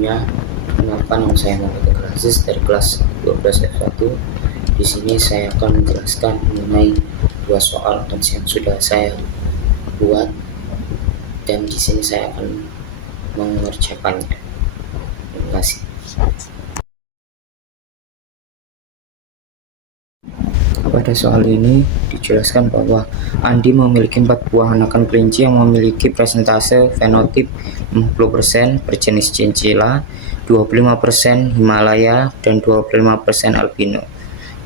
semuanya, perkenalkan nama saya Muhammad Aziz dari kelas 12 F1. Di sini saya akan menjelaskan mengenai dua soal yang sudah saya buat, dan di sini saya akan mengerjakannya. Terima kasih. Pada soal ini dijelaskan bahwa Andi memiliki 4 buah anakan kelinci yang memiliki persentase fenotip 50% berjenis cincilla, 25% Himalaya, dan 25% albino,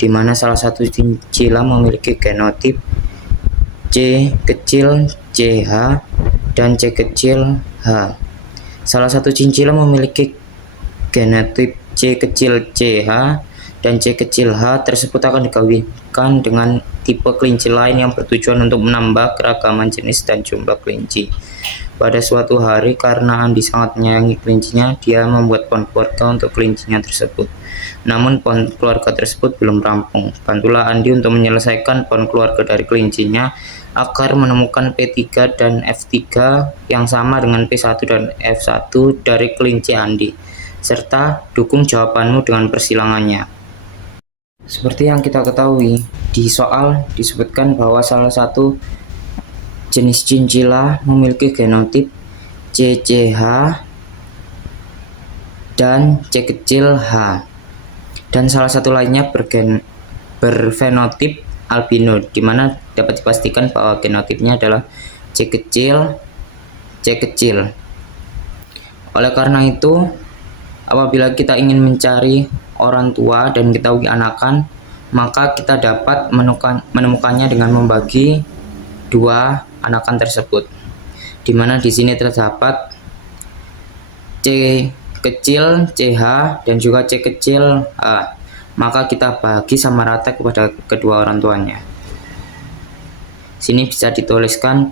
di mana salah satu cincilla memiliki genotip C kecil CH dan C kecil H. Salah satu cincilla memiliki genotip C kecil CH dan C kecil H tersebut akan dikawinkan dengan tipe kelinci lain yang bertujuan untuk menambah keragaman jenis dan jumlah kelinci. Pada suatu hari, karena Andi sangat menyayangi kelincinya, dia membuat pohon keluarga untuk kelincinya tersebut. Namun pohon keluarga tersebut belum rampung. Bantulah Andi untuk menyelesaikan pohon keluarga dari kelincinya agar menemukan P3 dan F3 yang sama dengan P1 dan F1 dari kelinci Andi, serta dukung jawabanmu dengan persilangannya. Seperti yang kita ketahui, di soal disebutkan bahwa salah satu jenis cincilla memiliki genotip CCH dan C kecil H, dan salah satu lainnya berfenotip albino, di mana dapat dipastikan bahwa genotipnya adalah C kecil C kecil. Oleh karena itu, apabila kita ingin mencari orang tua dan mengetahui anakan, maka kita dapat menemukannya dengan membagi dua anakan tersebut, di mana di sini terdapat C kecil CH dan juga C kecil H. Maka kita bagi sama rata kepada kedua orang tuanya. Sini bisa dituliskan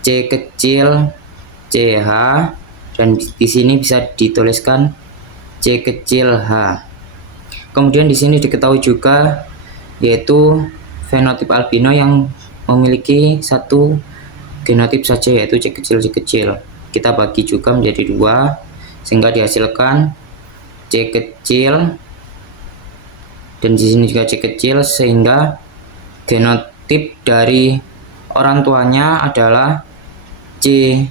C kecil CH, dan di sini bisa dituliskan C kecil H. Kemudian di sini diketahui juga yaitu fenotip albino yang memiliki satu genotip saja, yaitu C kecil C kecil. Kita bagi juga menjadi dua sehingga dihasilkan C kecil, dan di sini juga C kecil, sehingga genotip dari orang tuanya adalah C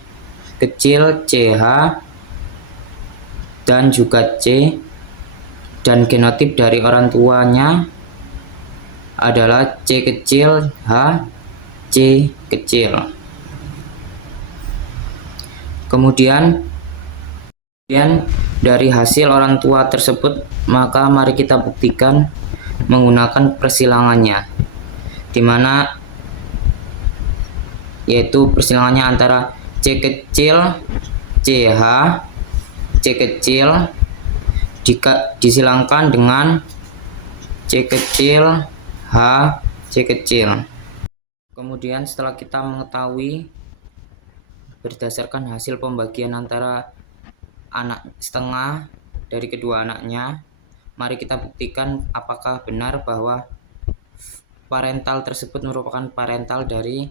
kecil CH dan juga C, dan genotip dari orang tuanya adalah C kecil H C kecil. Kemudian dari hasil orang tua tersebut, maka mari kita buktikan menggunakan persilangannya, dimana yaitu persilangannya antara C kecil CH C kecil disilangkan dengan C kecil H C kecil. Kemudian setelah kita mengetahui berdasarkan hasil pembagian antara anak setengah dari kedua anaknya, mari kita buktikan apakah benar bahwa parental tersebut merupakan parental dari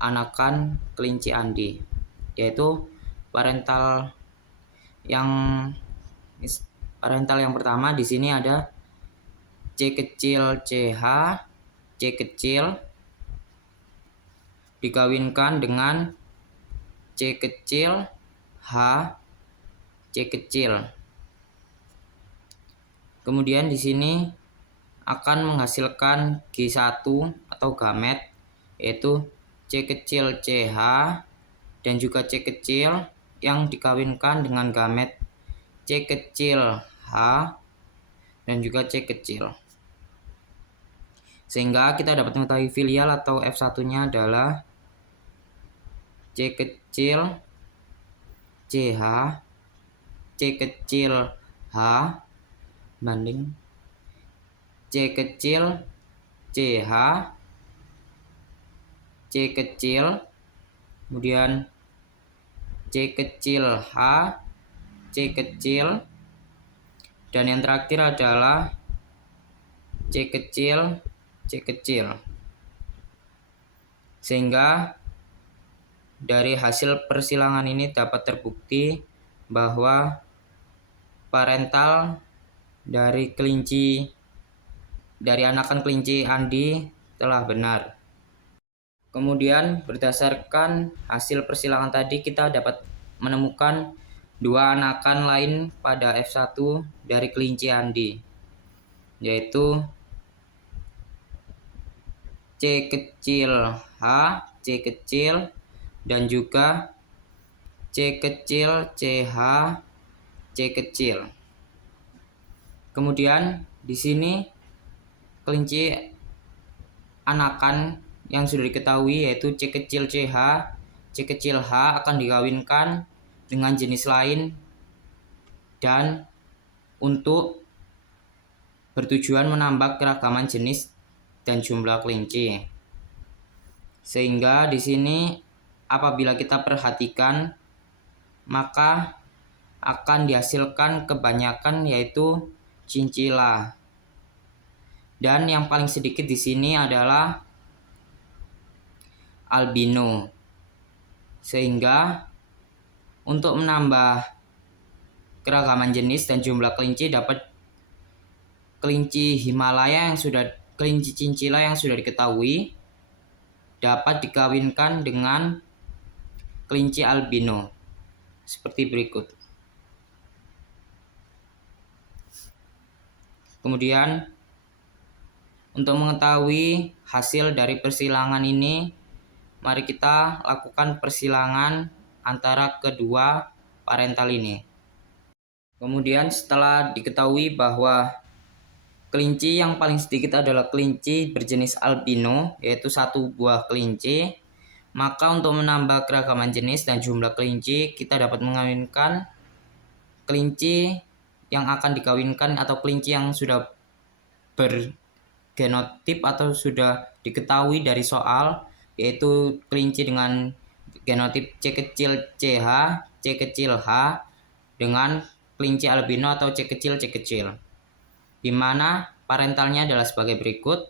anakan kelinci Andi, yaitu parental yang pertama di sini ada C kecil CH C kecil dikawinkan dengan C kecil H C kecil. Kemudian di sini akan menghasilkan G1 atau gamet, yaitu C kecil CH dan juga C kecil yang dikawinkan dengan gamet C kecil H dan juga C kecil, sehingga kita dapat mengetahui filial atau F1-nya adalah C kecil CH C kecil H banding C kecil CH C kecil, kemudian C kecil H C kecil, dan yang terakhir adalah C kecil C kecil. Sehingga dari hasil persilangan ini dapat terbukti bahwa parental dari anakan kelinci Andi telah benar. Kemudian berdasarkan hasil persilangan tadi kita dapat menemukan dua anakan lain pada F1 dari kelinci Andi, yaitu C kecil H, C kecil, dan juga C kecil CH, C kecil. Kemudian di sini kelinci anakan yang sudah diketahui yaitu C kecil CH, C kecil H akan dikawinkan dengan jenis lain dan untuk bertujuan menambah keragaman jenis dan jumlah kelinci. Sehingga di sini apabila kita perhatikan maka akan dihasilkan kebanyakan yaitu cincila. Dan yang paling sedikit di sini adalah albino. Sehingga untuk menambah keragaman jenis dan jumlah kelinci dapat kelinci Himalaya kelinci cincila yang sudah diketahui dapat dikawinkan dengan kelinci albino seperti berikut. Kemudian untuk mengetahui hasil dari persilangan ini, mari kita lakukan persilangan antara kedua parental ini. Kemudian setelah diketahui bahwa kelinci yang paling sedikit adalah kelinci berjenis albino, yaitu satu buah kelinci, maka untuk menambah keragaman jenis dan jumlah kelinci, kita dapat mengawinkan kelinci yang akan dikawinkan atau kelinci yang sudah bergenotip atau sudah diketahui dari soal, yaitu kelinci dengan genotip C kecil CH, C kecil H dengan kelinci albino atau C kecil C kecil, di mana parentalnya adalah sebagai berikut.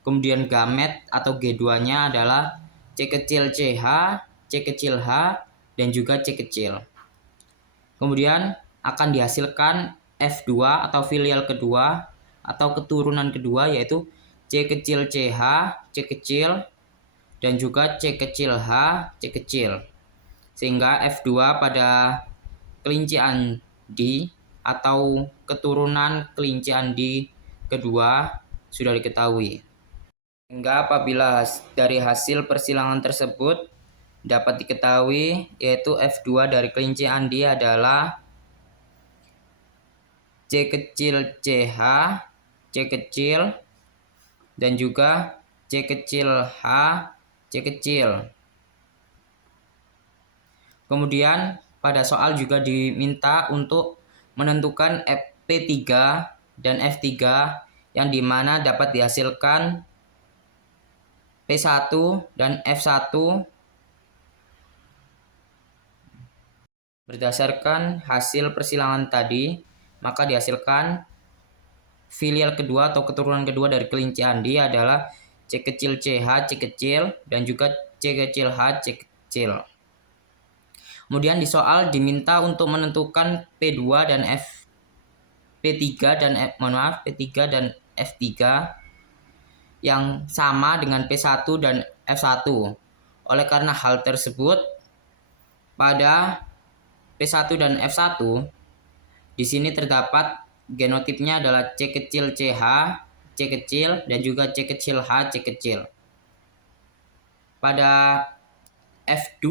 Kemudian gamet atau G2-nya adalah C kecil CH, C kecil H, dan juga C kecil. Kemudian akan dihasilkan F2 atau filial kedua atau keturunan kedua yaitu C kecil CH, C kecil, dan juga C kecil H, C kecil. Sehingga F2 pada kelinci Andi atau keturunan kelinci Andi kedua sudah diketahui. Sehingga apabila dari hasil persilangan tersebut dapat diketahui yaitu F2 dari kelinci Andi adalah C kecil CH, C kecil, dan juga C kecil H, C kecil. Kemudian pada soal juga diminta untuk menentukan P3 dan F3 yang dimana dapat dihasilkan P1 dan F1 berdasarkan hasil persilangan tadi, maka dihasilkan filial kedua atau keturunan kedua dari kelinci Andi adalah C kecil CH, C kecil, dan juga C kecil H, C kecil. Kemudian di soal diminta untuk menentukan P2 dan P3 dan F3 yang sama dengan P1 dan F1. Oleh karena hal tersebut, pada P1 dan F1 di sini terdapat genotipnya adalah C kecil CH, C kecil, dan juga C kecil H, C kecil. Pada F2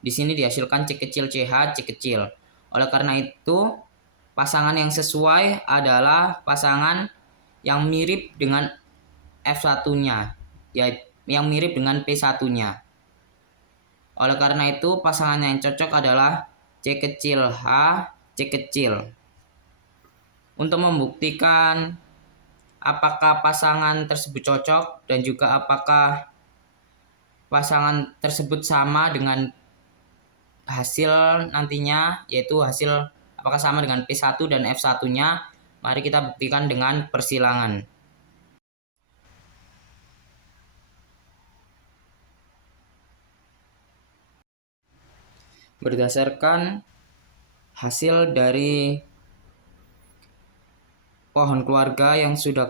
di sini dihasilkan C kecil CH, C kecil. Oleh karena itu, pasangan yang sesuai adalah pasangan yang mirip dengan F1-nya, yaitu yang mirip dengan P1-nya. Oleh karena itu, pasangan yang cocok adalah C kecil H, C kecil. Untuk membuktikan apakah pasangan tersebut cocok dan juga apakah pasangan tersebut sama dengan hasil nantinya, yaitu hasil apakah sama dengan P1 dan F1-nya, mari kita buktikan dengan persilangan. Berdasarkan hasil dari pohon keluarga yang sudah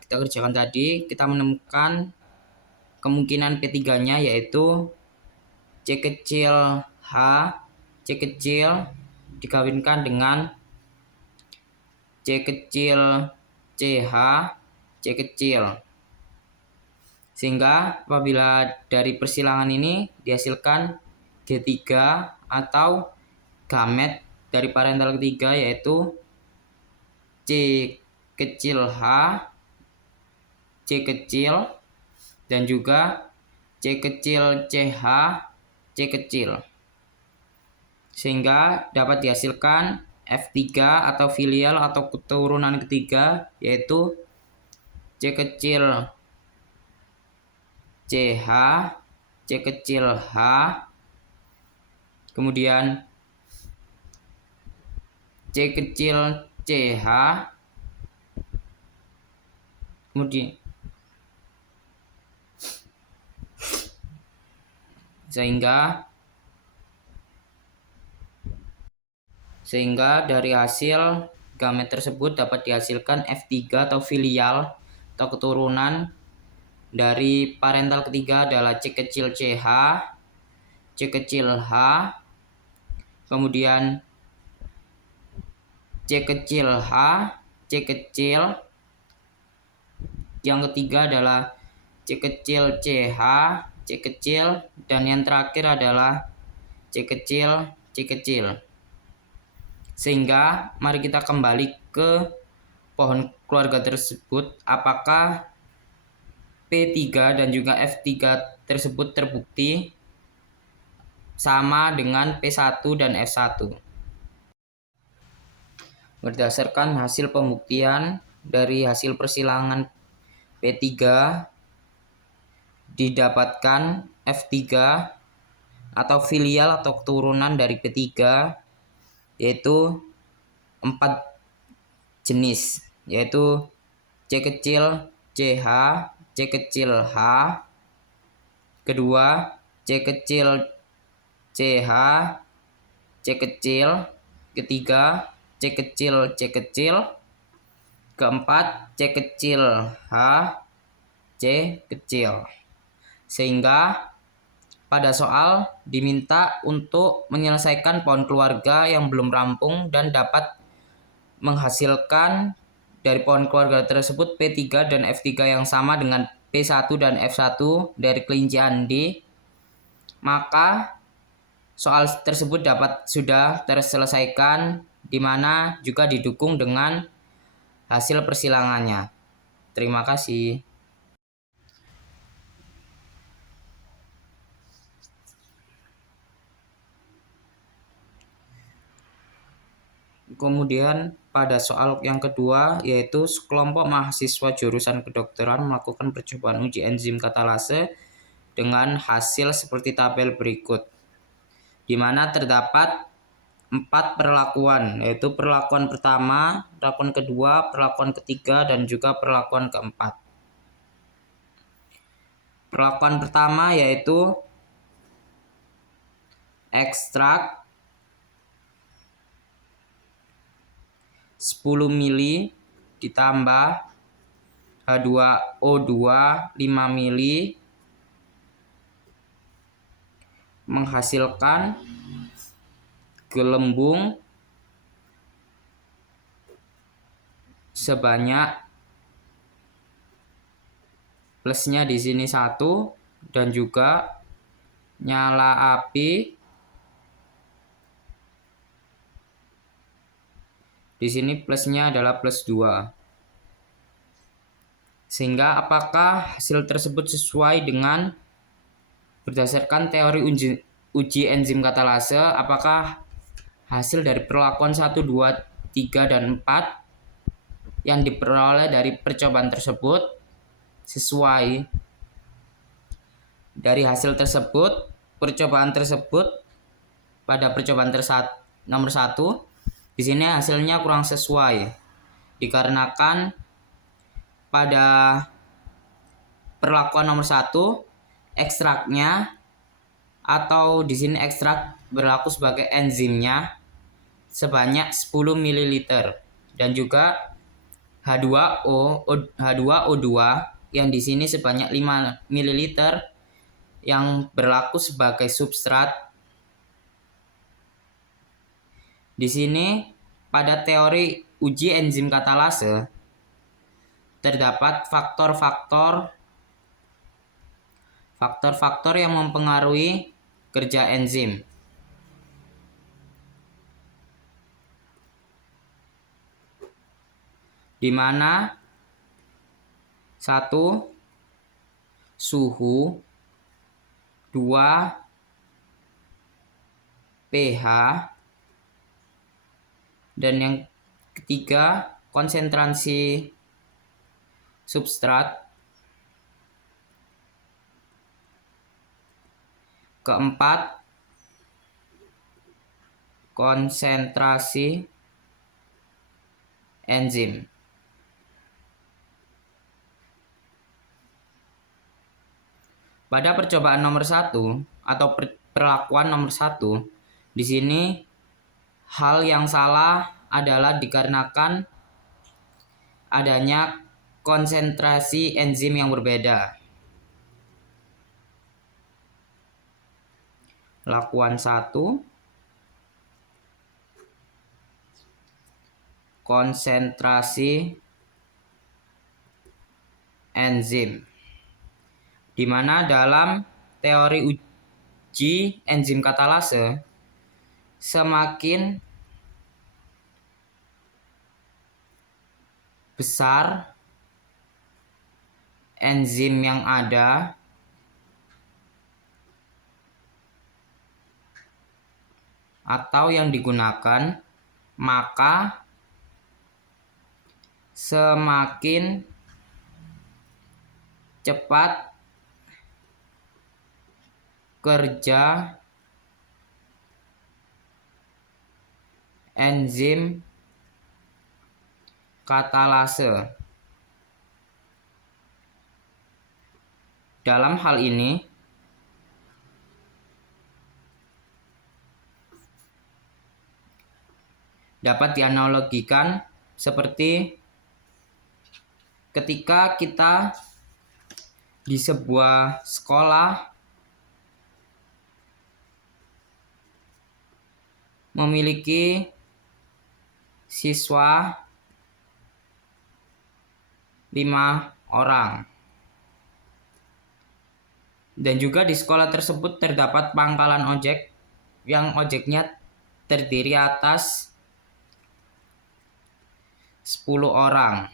kita kerjakan tadi, kita menemukan kemungkinan P3-nya yaitu C kecil H, C kecil dikawinkan dengan C kecil CH, C kecil. Sehingga apabila dari persilangan ini dihasilkan G3 atau gamet dari parental ketiga yaitu C kecil H, C kecil, dan juga C kecil CH, C kecil. Sehingga dapat dihasilkan F3 atau filial atau keturunan ketiga yaitu C kecil CH, C kecil H, kemudian C kecil CH, kemudian sehingga dari hasil gamet tersebut dapat dihasilkan F3 atau filial atau keturunan dari parental ketiga adalah C kecil CH, C kecil H, kemudian C kecil H, C kecil, yang ketiga adalah C kecil CH, C kecil, dan yang terakhir adalah C kecil, C kecil. Sehingga mari kita kembali ke pohon keluarga tersebut, apakah P3 dan juga F3 tersebut terbukti sama dengan P1 dan F1. Berdasarkan hasil pembuktian dari hasil persilangan P3 didapatkan F3 atau filial atau keturunan dari P3 yaitu 4 jenis, yaitu C kecil CH, C kecil H, kedua C kecil CH, C kecil, ketiga C kecil C kecil, keempat C kecil H, C kecil. Sehingga pada soal diminta untuk menyelesaikan pohon keluarga yang belum rampung dan dapat menghasilkan dari pohon keluarga tersebut P3 dan F3 yang sama dengan P1 dan F1 dari kelinci Andi. Maka soal tersebut sudah terselesaikan, di mana juga didukung dengan hasil persilangannya. Terima kasih. Kemudian pada soal yang kedua yaitu sekelompok mahasiswa jurusan kedokteran melakukan percobaan uji enzim katalase dengan hasil seperti tabel berikut, di mana terdapat 4 perlakuan, yaitu perlakuan pertama, perlakuan kedua, perlakuan ketiga, dan juga perlakuan keempat. Perlakuan pertama yaitu ekstrak 10 mili ditambah H2O2 5 mili menghasilkan gelembung sebanyak, plusnya di sini 1, dan juga nyala api di sini plusnya adalah plus 2. Sehingga apakah hasil tersebut sesuai dengan berdasarkan teori uji enzim katalase, apakah hasil dari perlakuan 1, 2, 3, dan 4 yang diperoleh dari percobaan tersebut sesuai. Dari hasil tersebut, percobaan tersebut pada percobaan nomor 1 di sini hasilnya kurang sesuai, dikarenakan pada perlakuan nomor 1 ekstraknya atau di sini ekstrak berlaku sebagai enzimnya sebanyak 10 ml. dan juga H2O2 yang di sini sebanyak 5 ml yang berlaku sebagai substrat. Di sini pada teori uji enzim katalase terdapat faktor-faktor yang mempengaruhi kerja enzim. Di mana 1. Suhu, 2. pH, dan yang ketiga konsentrasi substrat, keempat konsentrasi enzim. Pada percobaan nomor 1 atau perlakuan nomor 1, di sini hal yang salah adalah dikarenakan adanya konsentrasi enzim yang berbeda. Lakuan 1, konsentrasi enzim, di mana dalam teori uji enzim katalase semakin besar enzim yang ada atau yang digunakan, maka semakin cepat kerja enzim katalase. Dalam hal ini, dapat dianalogikan seperti ketika kita di sebuah sekolah memiliki siswa 5 orang. Dan juga di sekolah tersebut terdapat pangkalan ojek yang ojeknya terdiri atas 10 orang.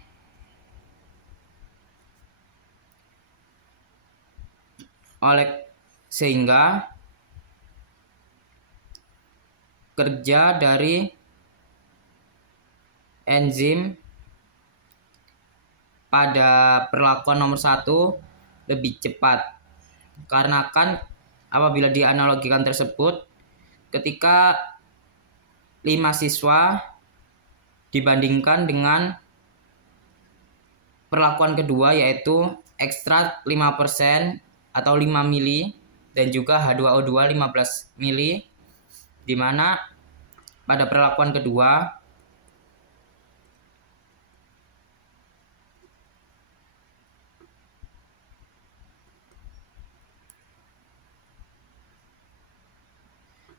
Sehingga kerja dari enzim pada perlakuan nomor 1 lebih cepat. Karena kan apabila dianalogikan tersebut, ketika 5 siswa dibandingkan dengan perlakuan kedua yaitu ekstrak 5% atau 5 mili dan juga H2O2 15 mili, di mana pada perlakuan kedua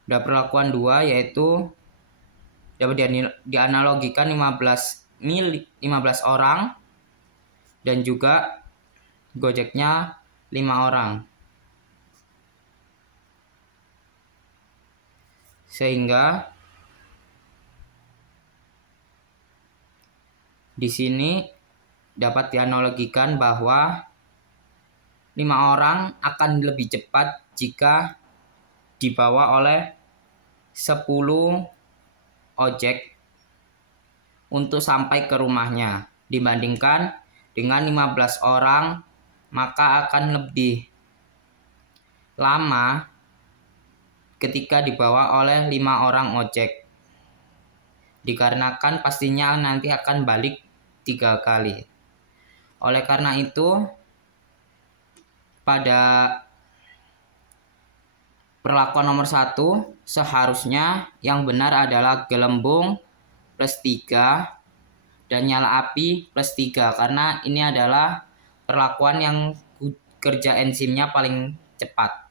perlakuan 2 yaitu dapat dianalogikan 15 orang dan juga gojeknya 5 orang. Sehingga di sini dapat dianalogikan bahwa 5 orang akan lebih cepat jika dibawa oleh 10 ojek untuk sampai ke rumahnya dibandingkan dengan 15 orang, maka akan lebih lama ketika dibawa oleh 5 orang ojek, dikarenakan pastinya nanti akan balik 3 kali. Oleh karena itu, pada perlakuan nomor 1 seharusnya yang benar adalah gelembung plus 3 dan nyala api plus 3 karena ini adalah perlakuan yang kerja enzimnya paling cepat.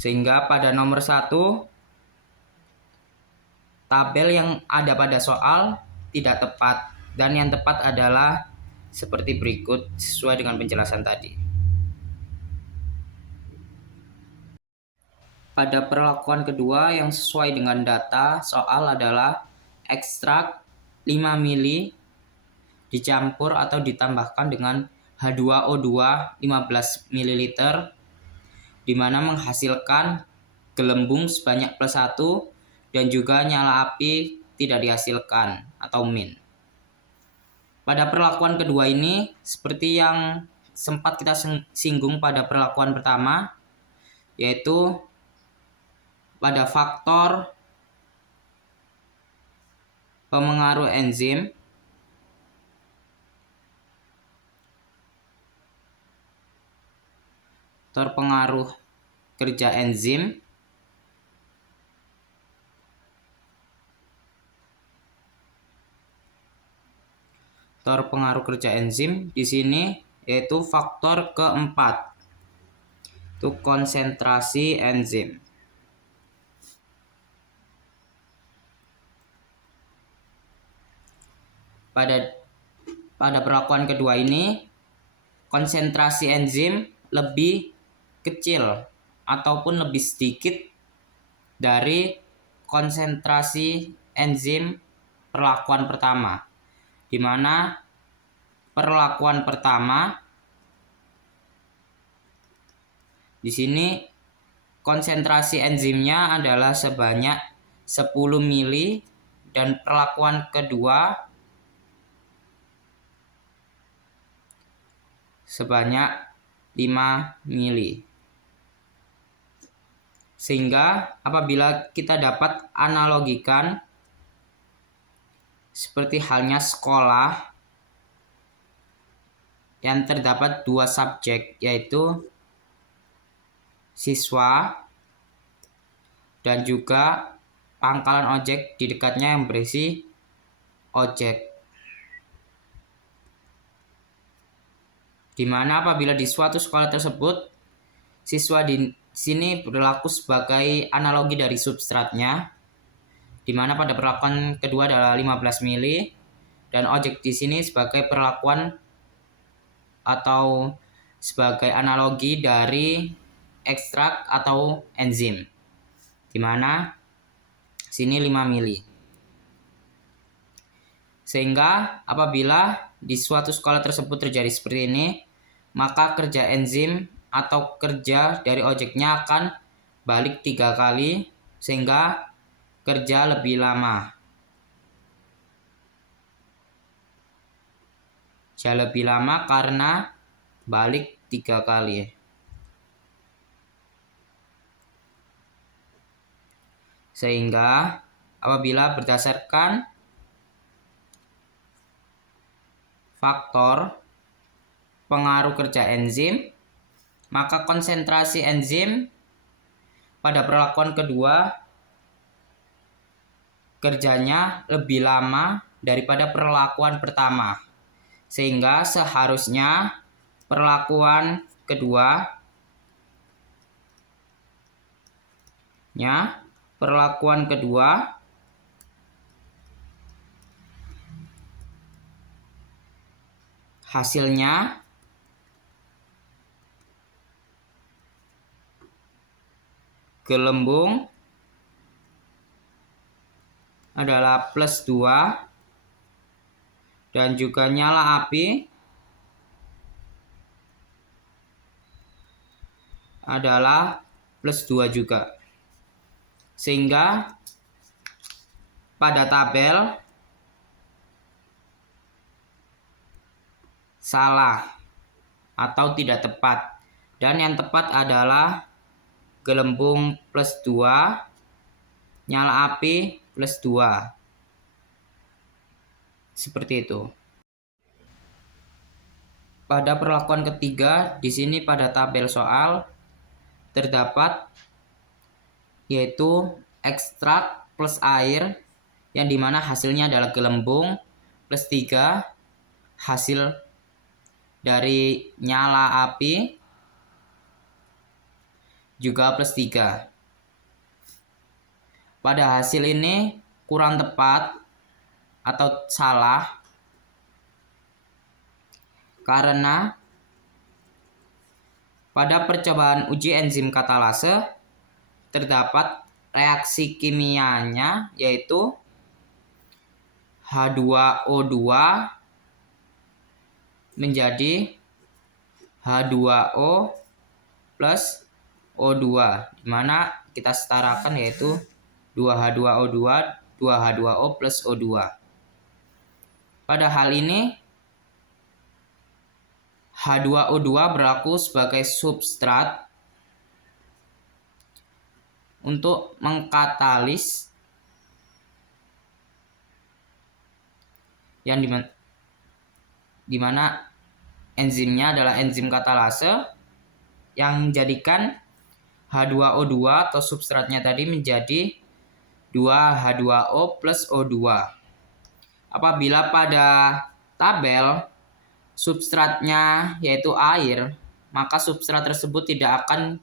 Sehingga pada nomor 1 tabel yang ada pada soal tidak tepat dan yang tepat adalah seperti berikut sesuai dengan penjelasan tadi. Pada perlakuan kedua yang sesuai dengan data soal adalah ekstrak 5 mili dicampur atau ditambahkan dengan H2O2 15 ml di mana menghasilkan gelembung sebanyak plus 1 dan juga nyala api tidak dihasilkan atau min. Pada perlakuan kedua ini seperti yang sempat kita singgung pada perlakuan pertama, yaitu pada faktor pemengaruh enzim terpengaruh kerja enzim di sini yaitu faktor keempat, itu konsentrasi enzim. Pada perlakuan kedua ini konsentrasi enzim lebih kecil ataupun lebih sedikit dari konsentrasi enzim perlakuan pertama, di mana perlakuan pertama di sini konsentrasi enzimnya adalah sebanyak 10 mili dan perlakuan kedua sebanyak 5 mili. Sehingga apabila kita dapat analogikan seperti halnya sekolah yang terdapat 2 subjek, yaitu siswa dan juga pangkalan ojek di dekatnya yang berisi ojek. Di mana apabila di suatu sekolah tersebut siswa di sini berlaku sebagai analogi dari substratnya, di mana pada perlakuan kedua adalah 15 mili dan ojek di sini sebagai perlakuan atau sebagai analogi dari ekstrak atau enzim, di mana sini 5 mili. Sehingga apabila di suatu sekolah tersebut terjadi seperti ini, maka kerja enzim atau kerja dari ojeknya akan balik 3 kali sehingga kerja lebih lama. Kerja lebih lama karena balik 3 kali. Sehingga apabila berdasarkan faktor pengaruh kerja enzim, maka konsentrasi enzim pada perlakuan kedua kerjanya lebih lama daripada perlakuan pertama. Sehingga seharusnya perlakuan kedua hasilnya gelembung adalah plus 2 dan juga nyala api adalah plus 2 juga. Sehingga pada tabel salah atau tidak tepat. Dan yang tepat adalah gelembung plus 2, nyala api plus 2. Seperti itu. Pada perlakuan ketiga, di sini pada tabel soal terdapat yaitu ekstrak plus air yang dimana hasilnya adalah gelembung plus 3, hasil dari nyala api juga plus 3. Pada hasil ini kurang tepat atau salah karena pada percobaan uji enzim katalase terdapat reaksi kimianya yaitu H2O2 menjadi H2O plus O2, di mana kita setarakan yaitu 2H2O2, 2H2O plus O2. Pada hal ini H2O2 berlaku sebagai substrat untuk mengkatalis yang dimana enzimnya adalah enzim katalase yang menjadikan H2O2 atau substratnya tadi menjadi 2H2O plus O2. Apabila pada tabel substratnya yaitu air, maka substrat tersebut tidak akan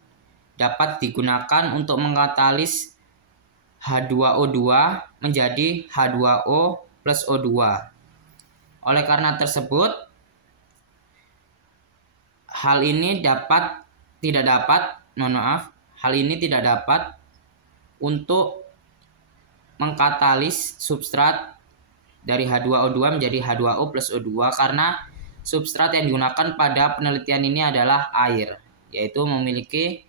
dapat digunakan untuk mengkatalis H2O2 menjadi H2O plus O2. Oleh karena tersebut, hal ini tidak dapat untuk mengkatalis substrat dari H2O2 menjadi H2O plus O2 karena substrat yang digunakan pada penelitian ini adalah air, yaitu memiliki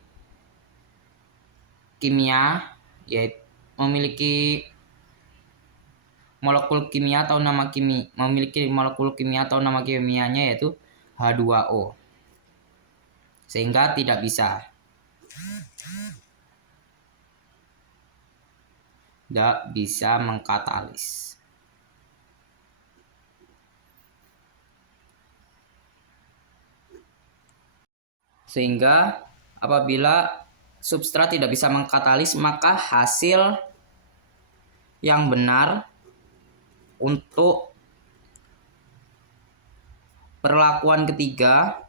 kimia, yaitu memiliki molekul kimia atau nama kimianya yaitu H2O, sehingga tidak bisa mengkatalis. Sehingga apabila substrat tidak bisa mengkatalis, maka hasil yang benar untuk perlakuan ketiga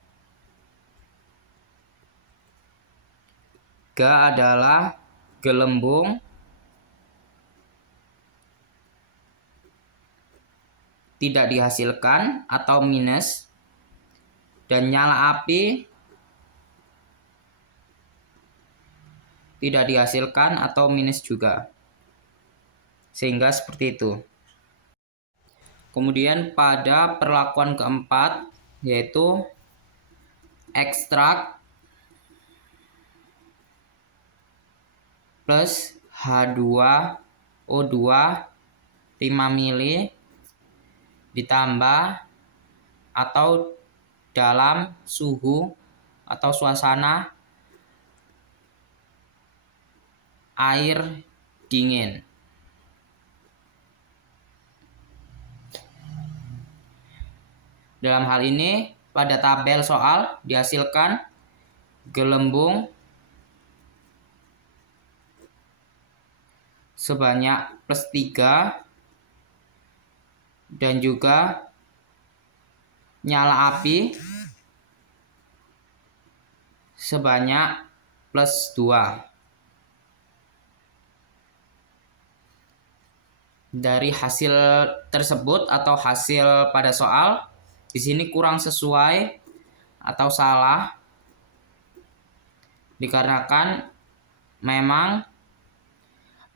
G adalah gelembung tidak dihasilkan atau minus, dan nyala api tidak dihasilkan atau minus juga, sehingga seperti itu. Kemudian pada perlakuan keempat yaitu ekstrak plus H2O2 5 mili ditambah atau dalam suhu atau suasana air dingin. Dalam hal ini pada tabel soal dihasilkan gelembung sebanyak plus 3 dan juga nyala api sebanyak plus 2. Dari hasil tersebut atau hasil pada soal di sini kurang sesuai atau salah dikarenakan memang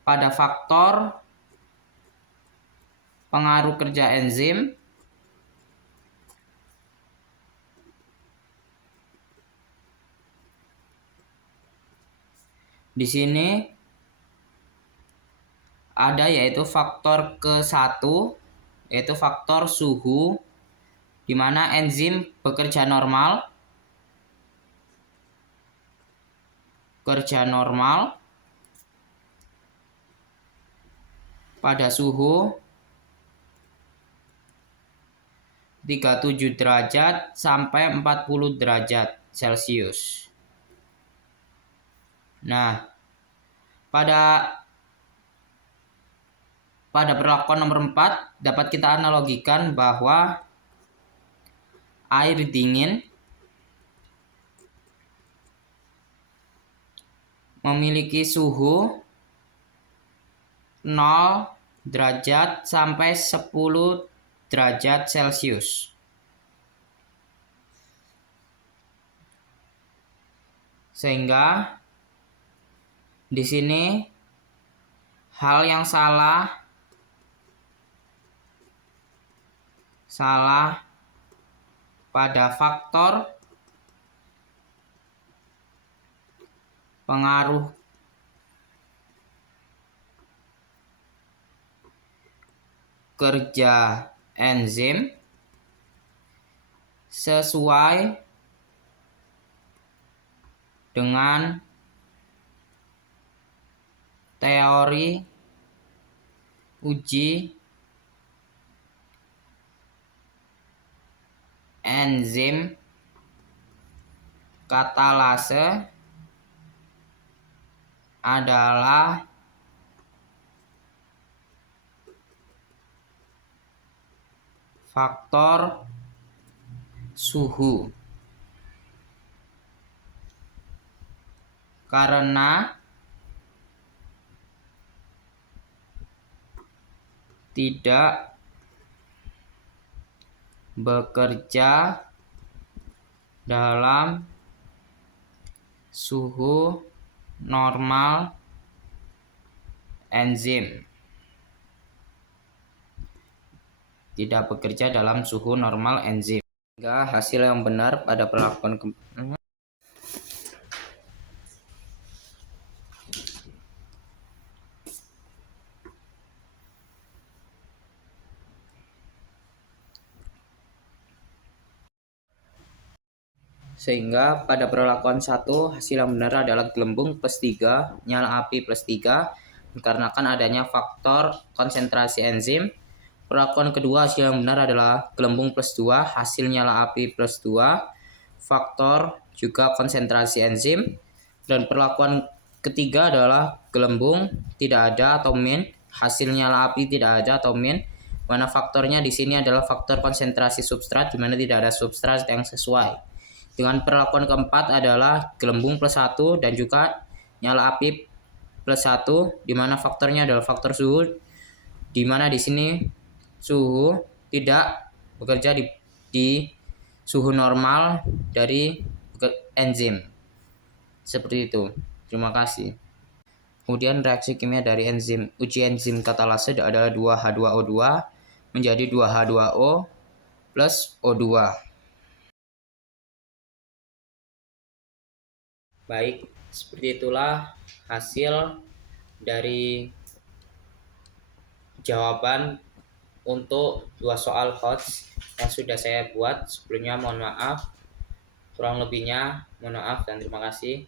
pada faktor pengaruh kerja enzim di sini ada yaitu faktor ke-1 yaitu faktor suhu, di mana enzim bekerja normal kerja normal pada suhu 37 derajat sampai 40 derajat Celcius. Nah, pada perlakuan nomor 4 dapat kita analogikan bahwa air dingin memiliki suhu 0 derajat sampai 10 derajat Celcius. Sehingga di sini hal yang salah pada faktor pengaruh kerja enzim sesuai dengan teori uji enzim katalase adalah faktor suhu. Karena tidak bekerja dalam suhu normal enzim. Tidak bekerja dalam suhu normal enzim. Sehingga hasil yang benar pada perlakuan Sehingga pada perlakuan 1 hasil yang benar adalah gelembung plus 3, nyala api plus 3, dikarenakan adanya faktor konsentrasi enzim. Perlakuan kedua hasil yang benar adalah gelembung plus 2, hasil nyala api plus 2, faktor juga konsentrasi enzim. Dan perlakuan ketiga adalah gelembung tidak ada atau min, hasil nyala api tidak ada atau min, mana faktornya di sini adalah faktor konsentrasi substrat, di mana tidak ada substrat yang sesuai. Dengan perlakuan keempat adalah gelembung plus 1 dan juga nyala api plus 1, di mana faktornya adalah faktor suhu, di mana di sini suhu tidak bekerja di suhu normal dari enzim. Seperti itu. Terima kasih. Kemudian reaksi kimia dari uji enzim katalase adalah 2H2O2 menjadi 2H2O plus O2. Baik, seperti itulah hasil dari jawaban untuk 2 soal HOTS yang sudah saya buat. Sebelumnya mohon maaf, kurang lebihnya mohon maaf dan terima kasih.